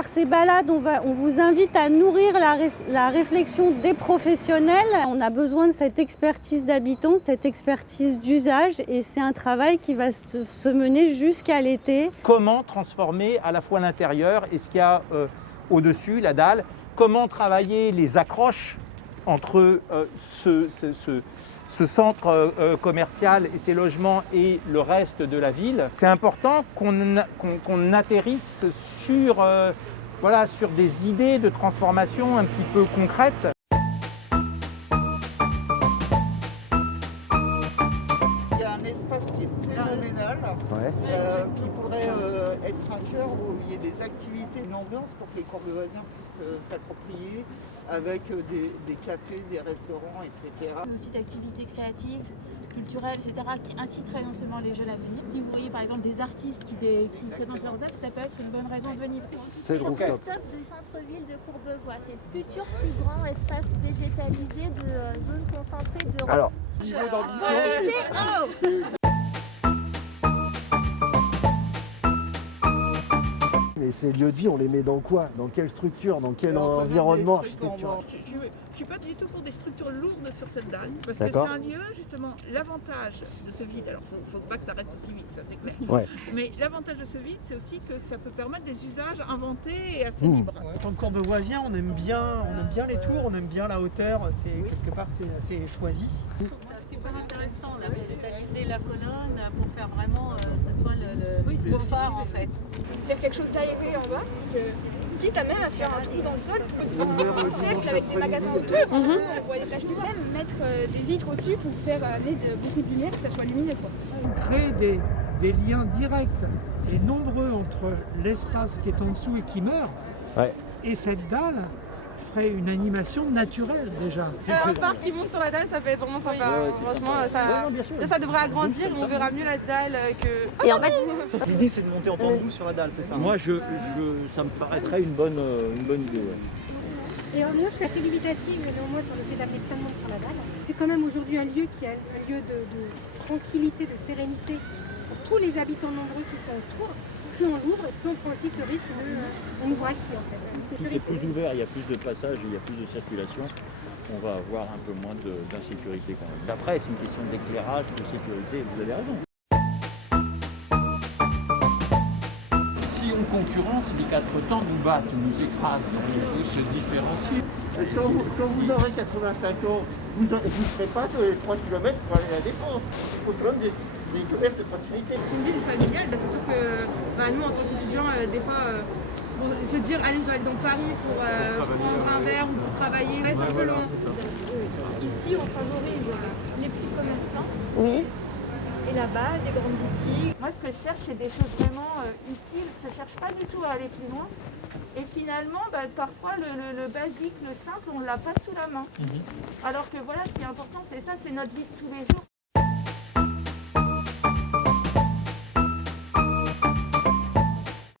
par ces balades, on vous invite à nourrir la réflexion des professionnels. On a besoin de cette expertise d'habitants, cette expertise d'usage, et c'est un travail qui va se mener jusqu'à l'été. Comment transformer à la fois l'intérieur et ce qu'il y a au-dessus, la dalle. Comment travailler les accroches entre ce centre commercial et ses logements et le reste de la ville. C'est important qu'on atterrisse sur, sur des idées de transformation un petit peu concrètes. Il y a un espace qui est phénoménal, qui pourrait être un cœur où il y ait des activités, une ambiance pour que les Courbevoisiens puissent s'approprier, avec des cafés, des restaurants, etc. Aussi d'activités créatives, culturelles, etc. qui inciteraient non seulement les jeunes à venir. Si vous voyez par exemple des artistes qui présentent leurs œuvres, ça peut être une bonne raison de venir. C'est le rooftop du centre-ville de Courbevoie. C'est le futur plus grand espace végétalisé de zone concentrée d'Europe. Alors, Niveau d'ambition. mais ces lieux de vie, on les met dans quoi? Dans quelle structure? Dans quel environnement architectural? Je ne suis pas du tout pour des structures lourdes sur cette dalle, parce que D'accord. c'est un lieu, justement, l'avantage de ce vide, alors il ne faut pas que ça reste aussi vide, ça c'est clair, Ouais. mais l'avantage de ce vide, c'est aussi que ça peut permettre des usages inventés et assez libres. En tant que Courbevoisien, on aime bien les tours, on aime bien la hauteur, quelque part c'est assez choisi. C'est super intéressant, la végétaliser la colonne pour faire vraiment, ça soit le phare en fait. Faire quelque chose d'aéré en bas, quitte à même à faire un trou dans le sol, un cercle avec des magasins autour, pour les plages du bord. Même mettre des vitres au-dessus pour faire amener beaucoup de lumière, que ça soit lumineux. On crée des liens directs et nombreux entre l'espace qui est en dessous et qui meurt, et cette dalle ferait une animation naturelle déjà. Un phare qui monte sur la dalle, ça peut être vraiment sympa. Franchement, ça devrait agrandir, on verra mieux la dalle que... Et en fait, L'idée c'est de monter en bambou sur la dalle, c'est ça? Moi, ça me paraîtrait une bonne idée. Et en revanche, je suis assez dubitative, néanmoins, sur le fait d'appeler plein de monde sur la dalle. C'est quand même aujourd'hui un lieu qui est un lieu de tranquillité, de sérénité pour tous les habitants nombreux qui sont autour. Plus on l'ouvre, plus on prend aussi ce risque on ouvre acquis en fait. Si c'est plus ouvert, il y a plus de passages, il y a plus de circulation, on va avoir un peu moins d'insécurité quand même. Après, c'est une question d'éclairage, de sécurité, vous avez raison. Si on concurrence, les quatre temps nous battent, nous écrasent, donc il faut se différencier. Quand vous aurez 85 ans, vous ne serez pas de 3 km pour aller à la Défense. Il faut quand même des commerces de proximité. C'est une ville familiale, c'est sûr que nous en tant qu'étudiants, des fois, se dire allez je dois aller dans Paris pour prendre un verre ou pour travailler, c'est un peu loin. Ici, on favorise les petits commerçants. oui. Et là-bas, des grandes boutiques. Moi, ce que je cherche, c'est des choses vraiment utiles. Je ne cherche pas du tout à aller plus loin. Et finalement, parfois, le basique, le simple, on ne l'a pas sous la main. Alors que voilà, ce qui est important, c'est ça, c'est notre vie de tous les jours.